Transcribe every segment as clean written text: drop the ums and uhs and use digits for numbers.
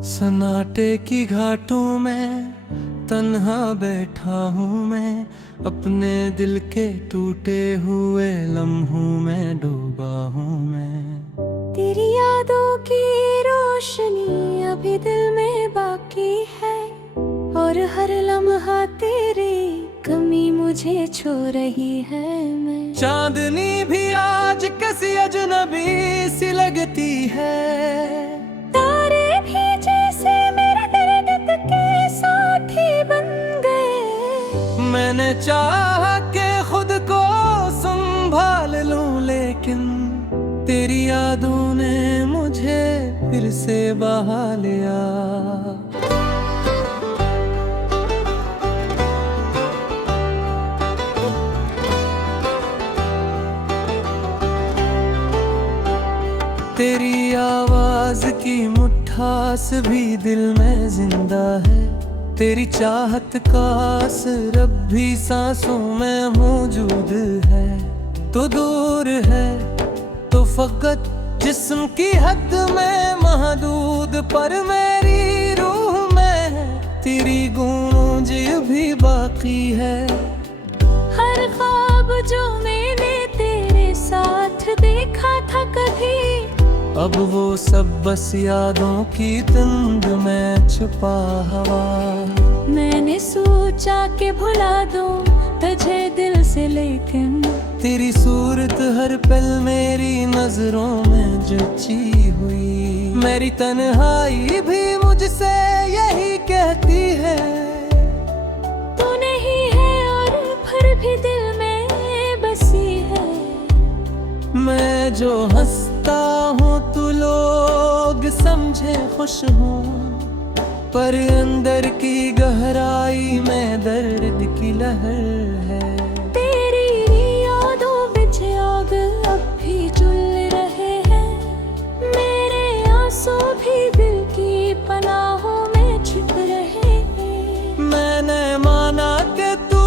सन्नाटे की घाटों में तन्हा बैठा हूँ मैं, अपने दिल के टूटे हुए लम्हों में डूबा हूँ मैं। तेरी यादों की रोशनी अभी दिल में बाकी है, और हर लम्हा तेरी कमी मुझे छू रही है। मैं चांदनी भी आज कैसी अजनबी सी लगती है, तारे भी जैसे मेरे दर्द के साथी बन गए। मैंने चाहा के खुद को संभाल लूं, लेकिन तेरी यादों ने मुझे फिर से बहा लिया। तेरी आवाज की मुट्ठास भी दिल में जिंदा है, तेरी चाहत का असर अब भी सांसों में मौजूद है। तो दूर है तो फकत जिस्म की हद में महदूद, पर मेरी रूह में तेरी गूंज भी बाकी है। हर ख्वाब जो मैंने तेरे साथ देखा था कभी, अब वो सब बस यादों की तंग में छुपा हवा। मैंने सोचा कि भुला दूं तुझे दिल से, लेकिन तेरी सूरत हर पल मेरी नजरों में जची हुई। मेरी तन्हाई भी मुझसे यही कहती है, तू नहीं है और फिर भी दिल में बसी है। मैं जो हंसता हूँ तू लोग समझे खुश हूँ, पर अंदर की गहराई में दर्द की लहर है। तेरी यादों बिच आग अब भी जल रहे हैं, मेरे आंसू भी दिल की पनाहों में छिप रहे हैं। मैंने माना कि तू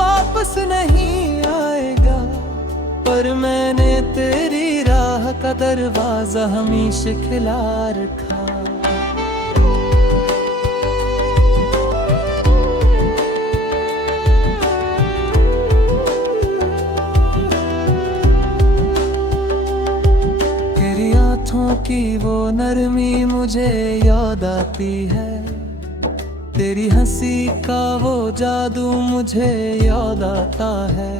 वापस नहीं आएगा, पर मैंने तेरी राह का दरवाजा हमेशा खिला रखा। तेरी आँखों की वो नरमी मुझे याद आती है, तेरी हंसी का वो जादू मुझे याद आता है।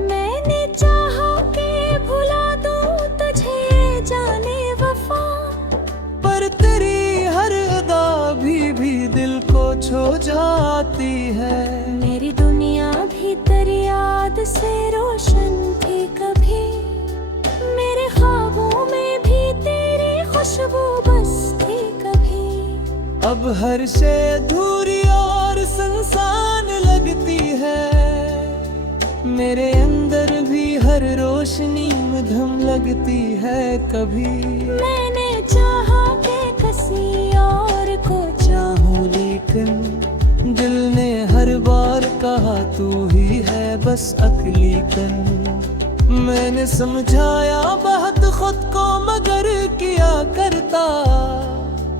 मैंने चाहा कि भुला दूं तुझे जाने वफा, पर तेरी हर अदा भी दिल को छू जाती है। मेरी दुनिया भी तेरी याद से रोशन थी कभी, मेरे ख्वाबों में भी तेरी खुशबू बस थी कभी। अब हर शे अधूरी और सुनसान लगती है, मेरे अंदर भी हर रोशनी मध्यम लगती है कभी। मैंने चाहा कि किसी और को चाहूं, लेकिन दिल ने हर बार कहा तू ही है बस अकली कन। मैंने समझाया बहुत खुद को, मगर किया करता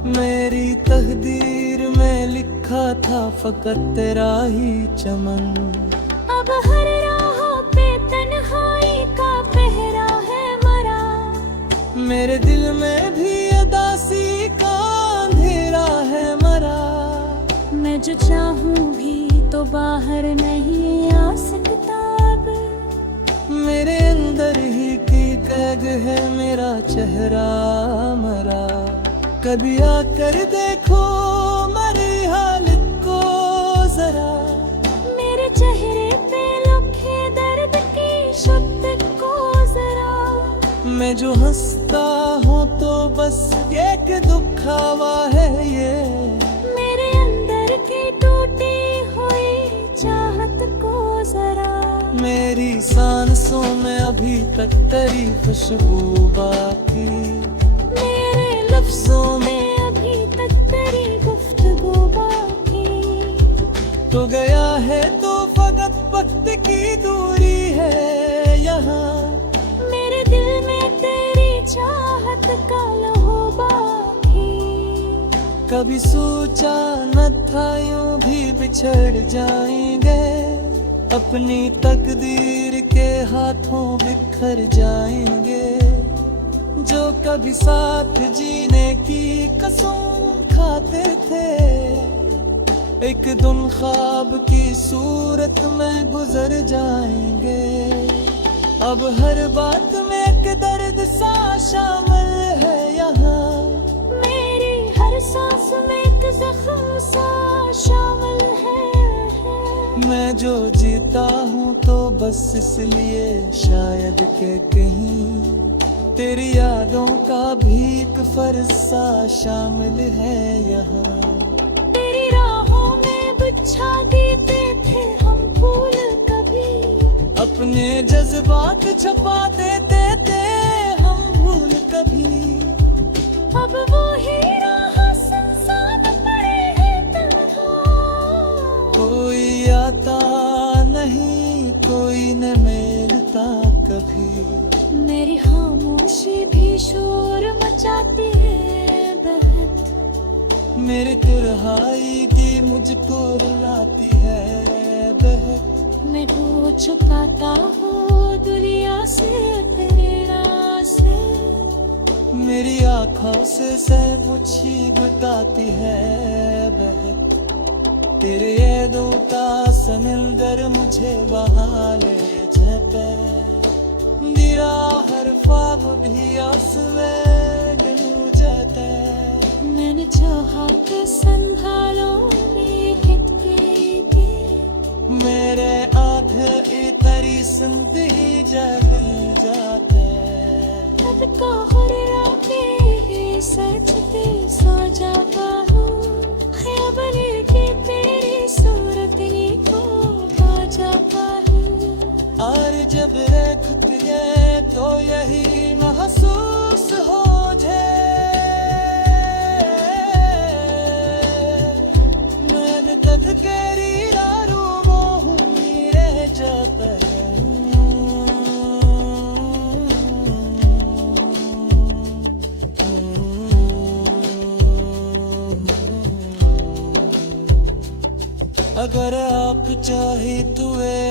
मेरी तकदीर में लिखा था फकत तेरा ही चमन। अब हर राहों पे तन्हाई का पहरा है मरा, मेरे दिल में भी अदासी का अंधेरा है मरा। मैं जो चाहूं भी तो बाहर नहीं आ सकता अब, मेरे अंदर ही की कैद है मेरा चेहरा मरा। कभी आकर देखो मेरी हालत को जरा, मेरे चेहरे पे लिखे दर्द की शिद्दत को जरा। मैं जो हंसता हूँ तो बस एक दुखावा है ये, मेरे अंदर की टूटी हुई चाहत को जरा। मेरी सांसों में अभी तक तेरी खुशबू बाकी, मेरे लफ्जों में अभी तक तेरी गुफ्तगू बाकी। तो गया है तो फकत वक्त की दूरी है यहाँ, मेरे दिल में तेरी चाहत का लहू बाकी। कभी सोचा न था यूं भी बिछड़ जाएंगे, अपनी तकदीर के हाथों बिखर जाएंगे। जो कभी साथ जीने की कसम खाते थे, एक दिन ख्वाब की सूरत में गुजर जाएंगे। अब हर बात में एक दर्द सा शामिल है यहाँ, मेरी हर सांस में एक जख्म सा शामिल है। मैं जो जीता हूँ तो बस इसलिए शायद के कहीं तेरी यादों का भी एक फर्ज सा शामिल है यहाँ। तेरी राहों में बिछा देते थे हम फूल कभी, अपने जज्बात छुपा देते थे हम भूल कभी। अब वो ही राह सुनसान पड़े हैं तन्हा, कोई आता नहीं कोई न मिलता कभी। मेरी खामोशी भी शोर मचाती है बहक, मेरी तन्हाई भी मुझको रुलाती है बहक। मैं वो छुपाता हूँ दुनिया से तेरे राज से, मेरी आँखों से सह मुझी बताती है बहक। तेरे यादों का समुंदर मुझे वहाँ ले जाता, दिया हर ख्वाब भी आंसुए डूब जाता। मैंने चाहा कि संभालो मेरी थी, मेरे आधे इतरी सुनती जाते जाते। अब का हर रात ही सजते सो जाता हूँ, ख्याल लेके तेरी सूरत ही को पा जाता हूँ। और जब देखती है तो यही महसूस हो जाए, मैंने तब केरी दारू मोह रह जाता है। अगर आप चाहे तो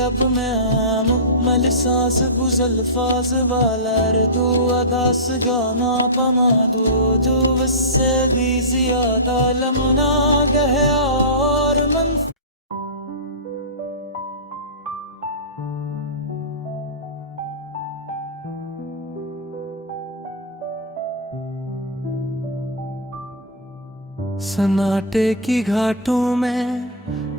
अब मैं आम मल सांस गुजल फास वाला दो अदास गाना पमा दो, जो उससे भी ज्यादा लमना कहे और मन। सन्नाटे की घाटों में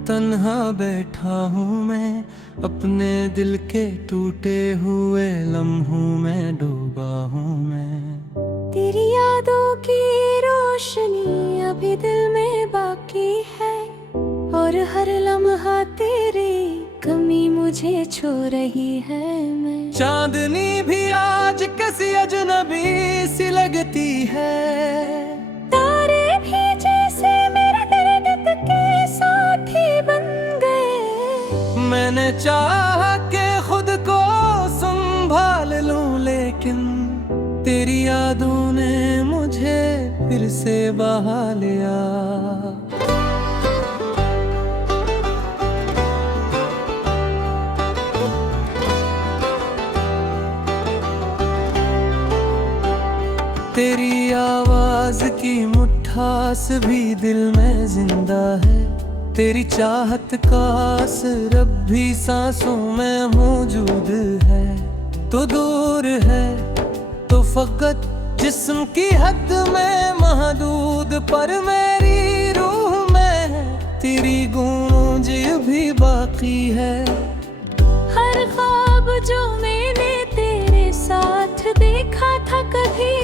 तन्हा बैठा हूँ मैं, अपने दिल के टूटे हुए लम्हों में डूबा हूँ मैं। तेरी यादों की रोशनी अभी दिल में बाकी है, और हर लम्हा तेरी कमी मुझे छू रही है। मैं चांदनी भी आज कैसी अजनबी सी लगती है, तारे भी जैसे मेरे दर्द के साथी बन गए। मैंने चाहा के खुद को संभाल लूं, लेकिन तेरी यादों ने मुझे फिर से बहा लिया। तेरी आवाज की मुट्ठास भी दिल में जिंदा है, तेरी चाहत का असर अब भी सांसों में मौजूद है। तो दूर है तो फकत जिस्म की हद में महदूद, पर मेरी रूह में तेरी गूंज भी बाकी है। हर ख्वाब जो मैंने तेरे साथ देखा था कभी,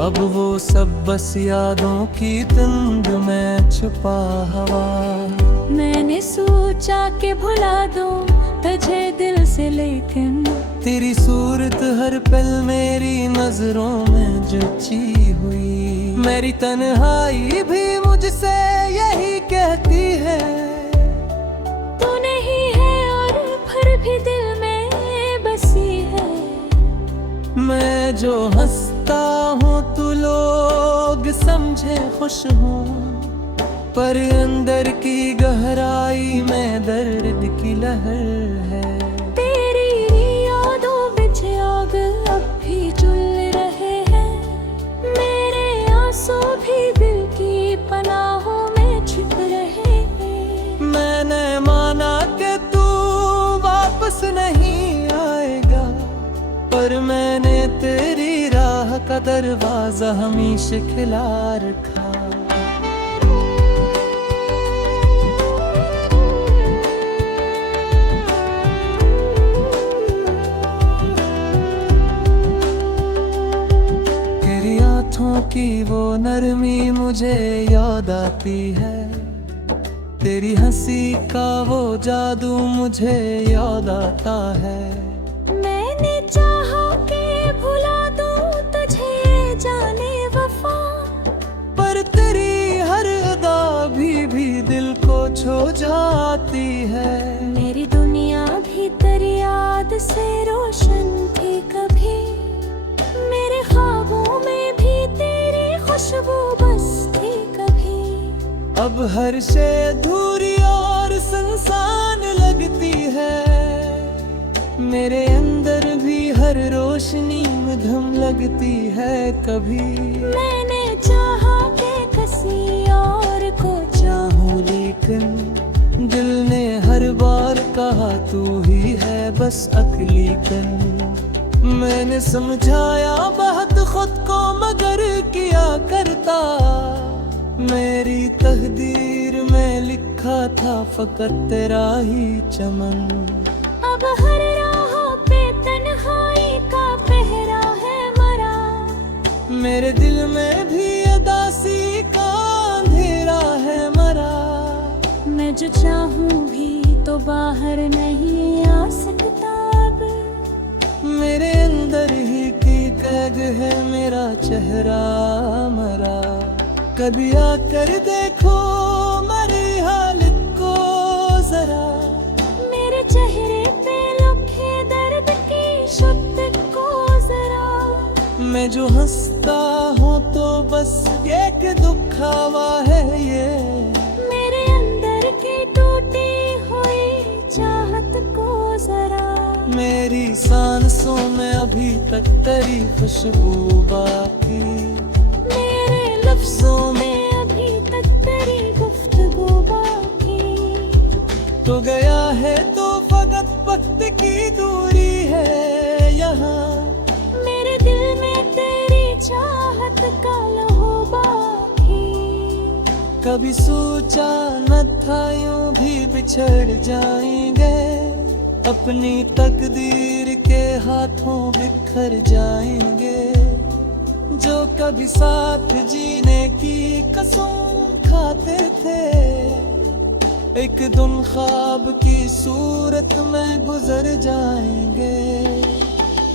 अब वो सब बस यादों की तंग में छुपा हवा। मैंने सोचा कि भुला दूं तुझे दिल से, लेकिन तेरी सूरत हर पल मेरी नजरों में जची हुई। मेरी तन्हाई भी मुझसे यही कहती है, तू नहीं है और फिर भी दिल में बसी है। मैं जो हंसता हूँ तो लोग समझे खुश हूँ, पर अंदर की गहराई में दर्द की लहर है। तेरी यादों बिच आग अब भी जल रहे हैं, मेरे आंसू भी दिल की पनाहों में छिप रहे हैं। मैंने माना कि तू वापस नहीं आएगा, पर मैंने तेरी राह का दरवाजा हमेशा खिला रखा। तेरी आँखों की वो नरमी मुझे याद आती है, तेरी हंसी का वो जादू मुझे याद आता है। मैंने चाहा कि भुला दूं तुझे जाने वफा, पर तेरी हर अदा भी दिल को छू जाती है। मेरी दुनिया भी तेरी याद से रोशन थी कभी, मेरे ख्वाबों में भी तेरी खुशबू बस थी कभी। अब हर से अधूरी और सुनसान लगती है, मेरे अंदर भी हर रोशनी मध्यम लगती है कभी। मैंने चाहा कि किसी और को चाहूं लेकिन दिल ने हर बार कहा तू ही है बस अकेली कन। मैंने समझाया बहुत खुद को मगर किया करता, मेरी तकदीर में लिखा था फकत तेरा ही चमन। अब हर राह पे तन्हाई का पहरा है मरा, मेरे दिल में भी उदासी का अंधेरा है मरा। मैं जो चाहूं भी तो बाहर नहीं आ सकता अब, मेरे अंदर ही की कैद है मेरा चेहरा मरा। कभी आकर देखो मेरी हालत को जरा, मेरे चेहरे पे लिखे दर्द की शुद्ध को जरा। मैं जो हंसता हूँ तो बस एक दुखावा है ये, मेरे अंदर की टूटी हुई चाहत को जरा। मेरी सांसों में अभी तक तेरी खुशबू बाकी, मेरे लफ्जों में अभी तक तेरी गुफ्तगू बाकी। तो गया है तो फकत वक्त की दूरी है यहाँ, मेरे दिल में तेरी चाहत का लहू बाकी। कभी सोचा न था यूं भी बिछड़ जाएंगे, अपनी तकदीर के हाथों बिखर जाएंगे। जो कभी साथ जीने की कसम खाते थे, एक दिन ख्वाब की सूरत में गुजर जाएंगे।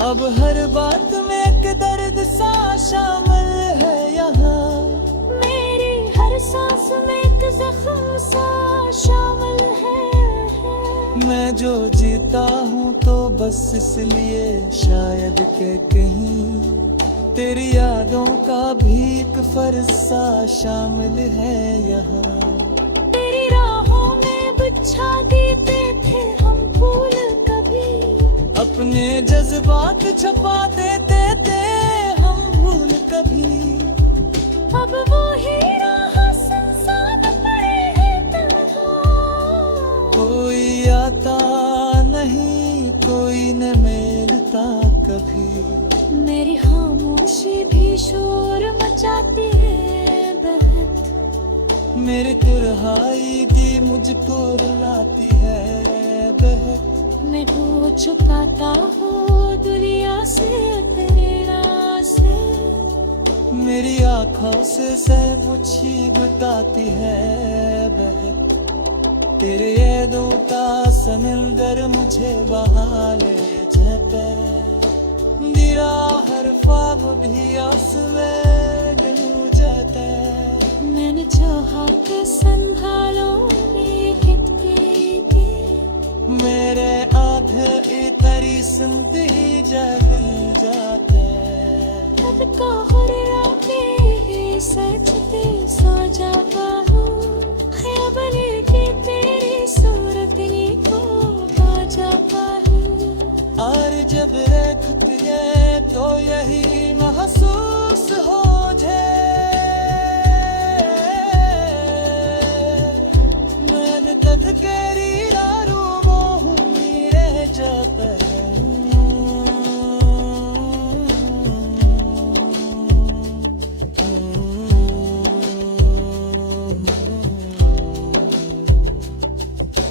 अब हर बात में एक दर्द सा शामिल है यहाँ, मेरी हर सांस में एक जख्म सा शामिल है। मैं जो जीता हूँ तो बस इसलिए शायद के कहीं तेरी यादों का भी एक फर्ज सा शामिल है यहाँ। तेरी राहों में बिछा देते थे हम फूल कभी, अपने जज्बात छुपा देते थे हम भूल कभी। अब वो ही राह सुनसान पड़े हैं तन्हा, कोई आता नहीं कोई न मिलता कभी। मेरी खामोशी भी शोर मचाती है बहक, मेरी तुरहाई भी मुझको रुलाती है बहक। मैं तो छुपाता हूँ दुनिया से तेरे राज से, मेरी आँखों से मुझी बताती है बहक। तेरे यादों का समंदर मुझे बहा ले जाता, मेरा हर ख्वाब भी आंसुए डूब जाता। मैंने चाहा कि संभालो मेरी खिड़की, मेरे आधे इतरी सुनते जाते। अब का हर रात सजते सा जाता हूँ,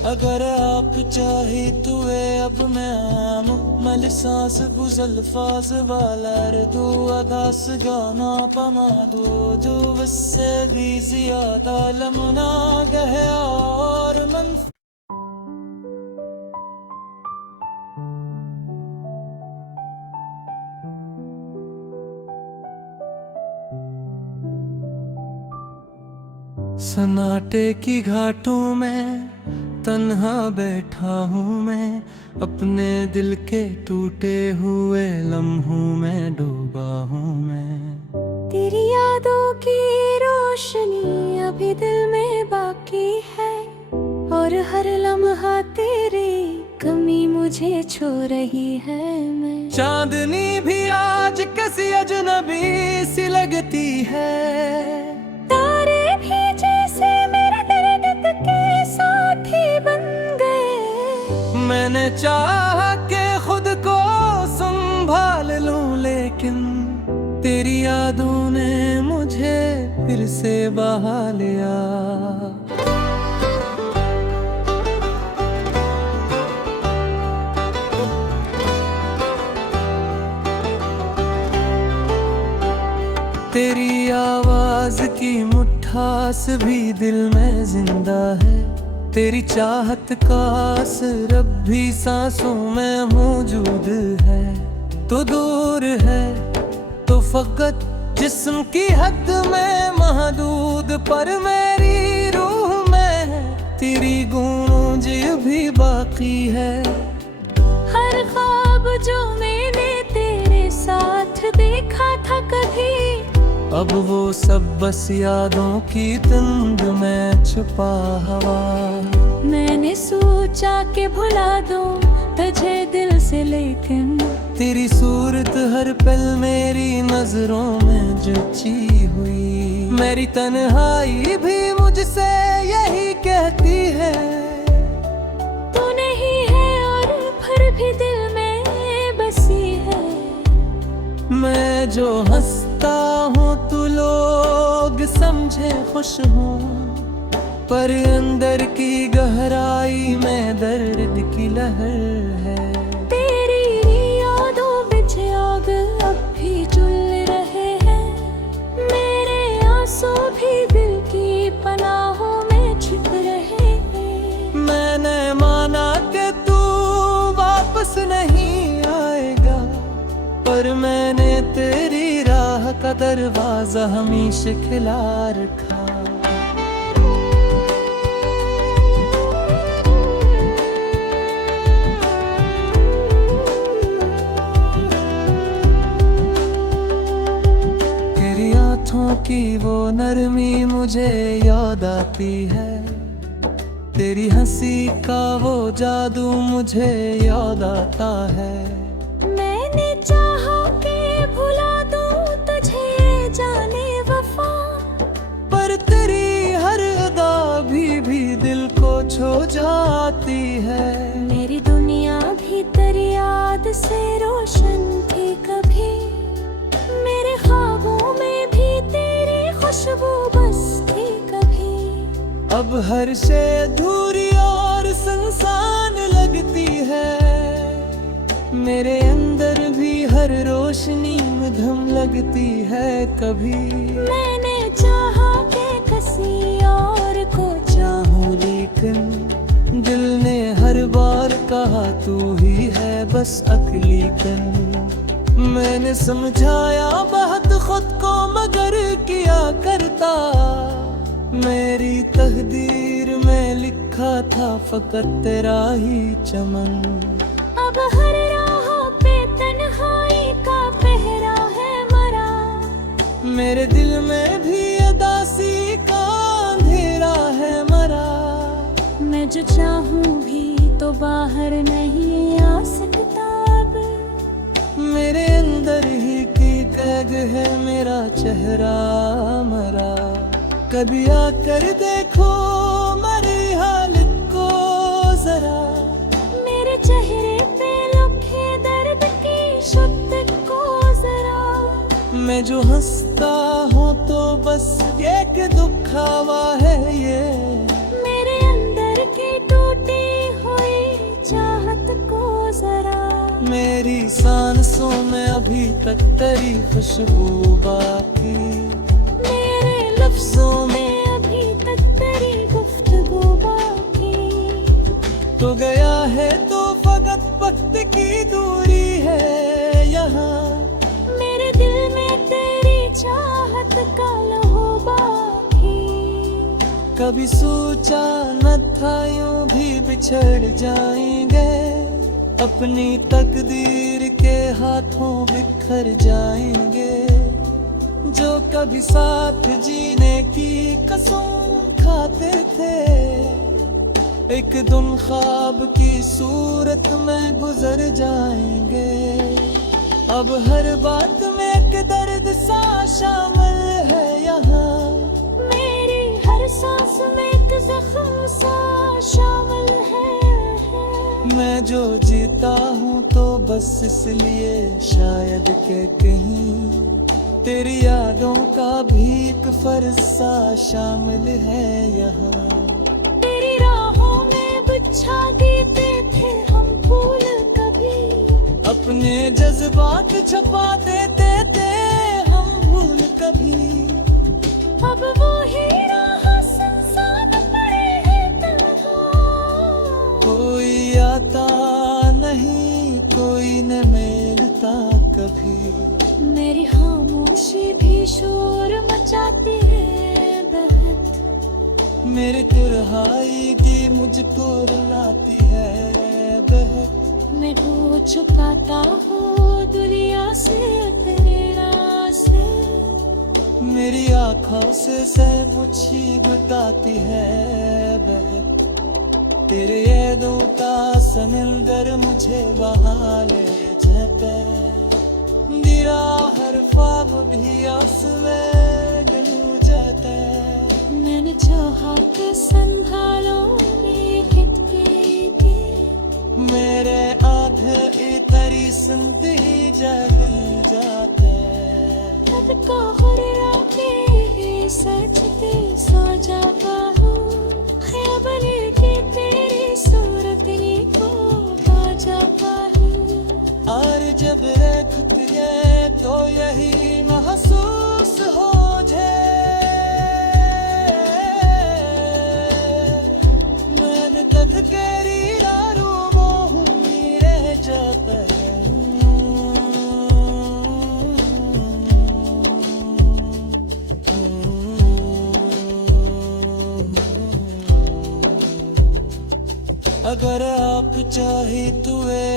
अगर आप चाहे तो अब मैं आम मल सांस गुजल फाज वाला दो अदास गाना पमा दो जो वस्से भी ज्यादा लमना गया और मन सन्नाटे की घाटों में तन्हा बैठा हूँ मैं, अपने दिल के टूटे हुए लम्हों में डूबा हूँ मैं। तेरी यादों की रोशनी अभी दिल में बाकी है, और हर लम्हा तेरी कमी मुझे छू रही है। मैं चांदनी भी आज कैसी अजनबी सी लगती है, तारे भी जैसे मेरे दर्द के साथी बन गए। मैंने चाहा के खुद को संभाल लूं, लेकिन तेरी यादों ने मुझे फिर से बहा लिया। तेरी आवाज की मुट्ठास भी दिल में जिंदा है, तेरी चाहत का असर अब भी सांसों में मौजूद है। तो दूर है तो फकत जिस्म की हद में महदूद, पर मेरी रूह में तेरी गूंज भी बाकी है। हर ख्वाब जो मैंने तेरे साथ देखा था कभी, अब वो सब बस यादों की तंग में छुपा हवा। मैंने सोचा कि भुला दूं तुझे दिल से, लेकिन तेरी सूरत हर पल मेरी नजरों में जची हुई। मेरी तन्हाई भी मुझसे यही कहती है, तू नहीं है और फिर भी दिल में बसी है। मैं जो हंसता हूँ तू लोग समझे खुश हूँ, पर अंदर की गहराई में दर्द की लहर है। तेरी यादों बिच आग अब भी जल रहे हैं, मेरे आंसू भी दिल की पनाहों में छिप रहे हैं। मैंने माना कि तू वापस नहीं आएगा, पर मैंने तेरी राह का दरवाजा हमेशा खिला रखा। तेरी आँखों की वो नरमी मुझे याद आती है, तेरी हंसी का वो जादू मुझे याद आता है। मैंने चाहा कि भुला दूं तुझे जाने वफा, पर तेरी हर अदा भी दिल को छू जाती है। मेरी दुनिया भी तेरी याद से रोशन थी कभी, मेरे ख्वाबों में भी तेरी खुशबू बस थी कभी। अब हर से अधूरी और सुनसान लगती है, मेरे अंदर भी हर रोशनी मध्यम लगती है कभी। मैंने चाहा कि किसी और को चाहूं, लेकिन दिल ने हर बार कहा तू ही है बस अकेली कन। मैंने समझाया बहुत खुद को मगर किया करता, मेरी तकदीर में लिखा था फकत तेरा ही चमन। अब हर राहों पे तन्हाई का पहरा है मरा, मेरे दिल में भी उदासी का अंधेरा है मरा। मैं जो चाहूं भी तो बाहर नहीं आ सकता अब, मेरे अंदर ही की कैद है मेरा चेहरा मरा। कभी आकर देखो मेरी हालत को जरा, मेरे चेहरे पे लिखे दर्द की शब्द को जरा। मैं जो हंसता हूँ तो बस एक दुखावा है ये, मेरे अंदर की टूटी मेरी सांसों में अभी तक तेरी खुशबू बाकी, मेरे लफ्जों में अभी तक तेरी गुफ्तगू बाकी। तो गया है तो फकत वक्त की दूरी है यहाँ, मेरे दिल में तेरी चाहत का लहो बाकी। कभी सोचा न था यूं भी बिछड़ जाएंगे, अपनी तकदीर के हाथों बिखर जाएंगे। जो कभी साथ जीने की कसम खाते थे, एक दिन ख्वाब की सूरत में गुजर जाएंगे। अब हर बात में एक दर्द सा शामिल है यहाँ, मेरी हर सांस में एक जख्म सा शामिल है। मैं जो जीता हूँ तो बस इसलिए शायद के कहीं तेरी यादों का भी एक फर्ज सा शामिल है यहाँ। तेरी राहों में बिछा देते थे हम फूल कभी, अपने जज्बात छुपा देते थे हम भूल कभी। अब वो ही राह सुनसान पड़े हैं तन्हा, कोई आता नहीं कोई न मिलता कभी। मेरी खामोशी भी शोर मचाती है बहत, मेरी तुरहाई भी मुझको रुलाती है बहक। मैं वो छुपाता हूँ दुनिया से तेरे राज से, मेरी आँखों से मुझी बताती है बहक। तेरे यादों का समुंदर मुझे वहाँ ले जाता, मेरा हर ख्वाब भी उसमें डूब जाता। मैंने चाहा के संभालो खिड़की की, मेरे आधे इतरी सुनते जाते खुद को खुरा के सजते सो जाता हूँ, ख्याल लेके तेरी सूरत को पा जाता हूँ। और जब देखते हैं तो यही महसूस हो जाए, मैंने तक तेरी राहों में रह जाता है। अगर आप चाहे तो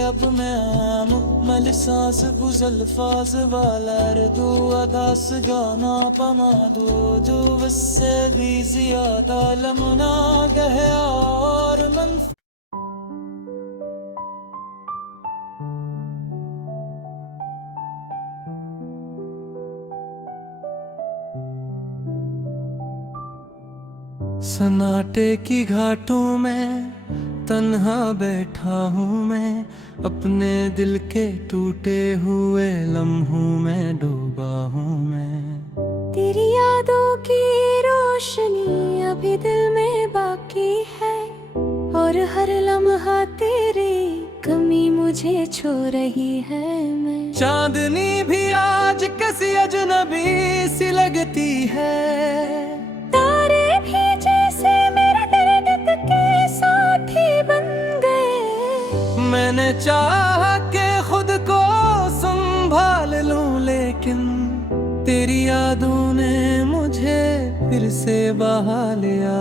अब मैं आम मल सांस गुजल फास वाला दो अदास गाना पमा दो, जो उससे भी ज्यादा लमना कहे और मन। सन्नाटे की घाटों में तन्हा बैठा हूँ मैं, अपने दिल के टूटे हुए लम्हों में डूबा हूँ मैं। तेरी यादों की रोशनी अभी दिल में बाकी है, और हर लम्हा तेरी कमी मुझे छू रही है। मैं चांदनी भी आज कैसी अजनबी सी लगती है, तारे भी जैसे मेरे दर्द के साथी बन गए। मैंने चाहा के खुद को संभाल लूं, लेकिन तेरी यादों ने मुझे फिर से बहा लिया।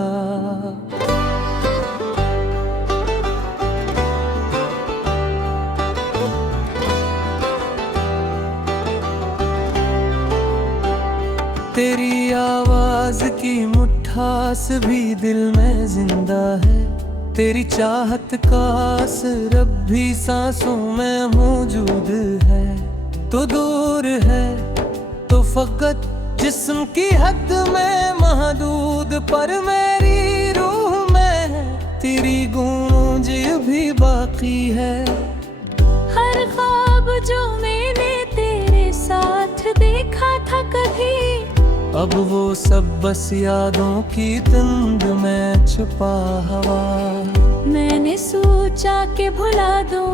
तेरी आवाज की मुट्ठास भी दिल में जिंदा है, तेरी चाहत का असर अब भी सांसों में मौजूद है। तो दूर है तो फकत जिस्म की हद में महदूद, पर मेरी रूह में तेरी गूंज भी बाकी है। हर ख्वाब जो मैंने तेरे साथ देखा था कभी, अब वो सब बस यादों की तंद में छुपा हवा। मैंने सोचा कि भुला दूं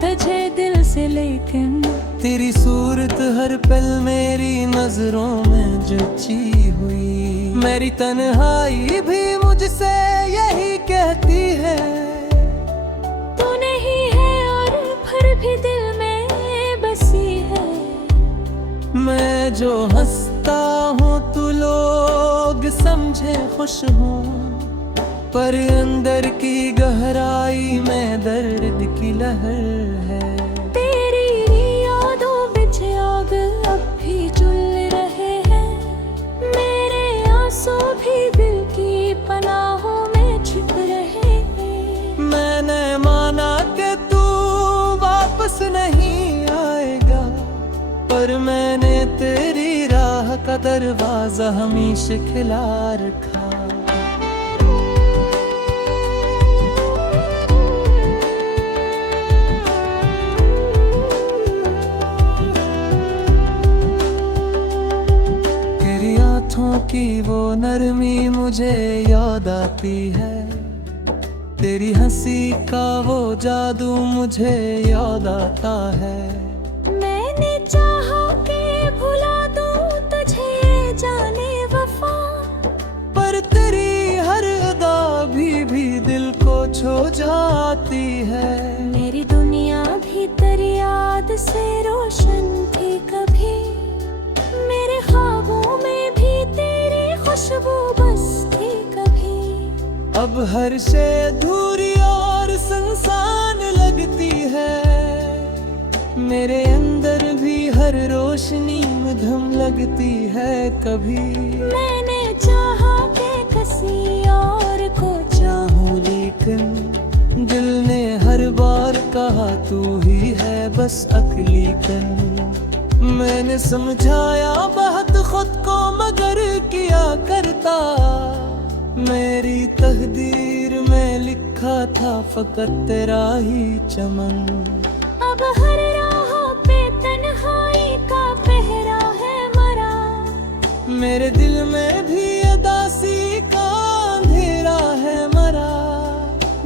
तुझे दिल से, लेकिन तेरी सूरत हर पल मेरी नजरों में जची हुई। मेरी तन्हाई भी मुझसे यही कहती है, तू नहीं है और फिर भी दिल में बसी है। मैं जो हंसता हूँ तू लोग समझे खुश हूँ, पर अंदर की गहराई में दर्द की लहर है। तेरी यादों बिच आग अब भी जल रहे हैं, मेरे आंसू भी दिल की पनाहों में छिप रहे हैं। मैंने माना कि तू वापस नहीं आएगा, पर मैंने तेरी राह का दरवाजा हमेशा खिला रखा। तेरी आँखों की वो नरमी मुझे याद आती है, तेरी हंसी का वो जादू मुझे याद आता है। मैंने चाहा कि भुला दूं तुझे जाने वफा, पर तेरी हर अदा भी दिल को छू जाती है। मेरी दुनिया भी तेरी याद से रोशन थी कभी, मेरे ख्वाबों में भी तेरी खुशबू बस थी कभी। अब हर से अधूरी और सुनसान लगती है, मेरे अंदर भी हर रोशनी मध्यम लगती है कभी। मैंने चाहा कि किसी और को चाहूं लेकिन दिल ने हर बार कहा तू ही है बस अकेली कन। मैंने समझाया बहुत खुद को मगर किया करता, मेरी तकदीर में लिखा था फकत तेरा ही चमन। अब हर राह पे तन्हाई का पहरा है मरा, मेरे दिल में भी उदासी का अंधेरा है मरा।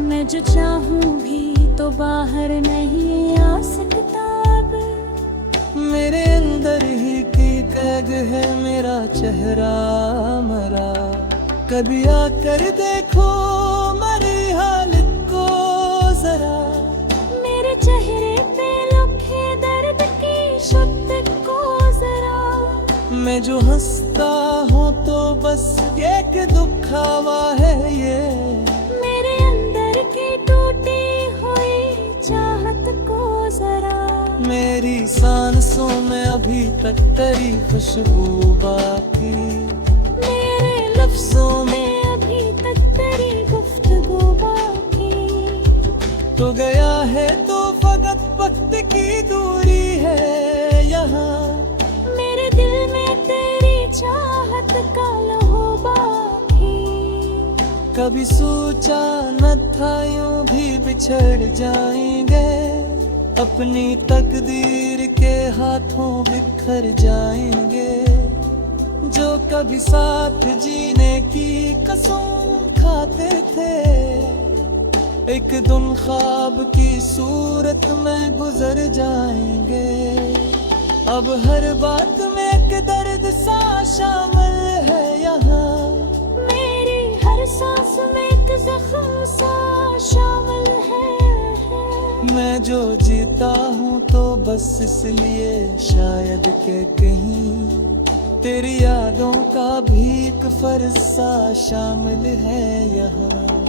मैं जो चाहूं भी तो बाहर नहीं आ सकता अब, मेरे अंदर ही की कैद है मेरा चेहरा मरा। कभी आकर देखो मेरी हालत को जरा, मेरे चेहरे पे लिखे दर्द की शिद्दत को जरा। मैं जो हंसता हूँ तो बस एक दुखावा है ये, मेरे अंदर की टूटी हुई चाहत को जरा। मेरी सांसों में अभी तक तेरी खुशबू बाकी, मेरे लफ्जों में अभी तक तेरी गुफ्तगू बाकी। तो गया है तो फकत वक्त की दूरी है यहाँ, मेरे दिल में तेरी चाहत का लहू बाकी। कभी सोचा न था यूं भी बिछड़ जाएंगे, अपनी तकदीर के हाथों बिखर जाएंगे। जो कभी साथ जीने की कसम खाते थे, एक दिन ख्वाब की सूरत में गुजर जाएंगे। अब हर बात में एक दर्द सा शामिल है यहाँ, मेरी हर सांस में एक जख्म सा शामिल है। मैं जो जीता हूँ तो बस इसलिए शायद के कहीं तेरी यादों का भी एक फर्ज सा शामिल है यहाँ।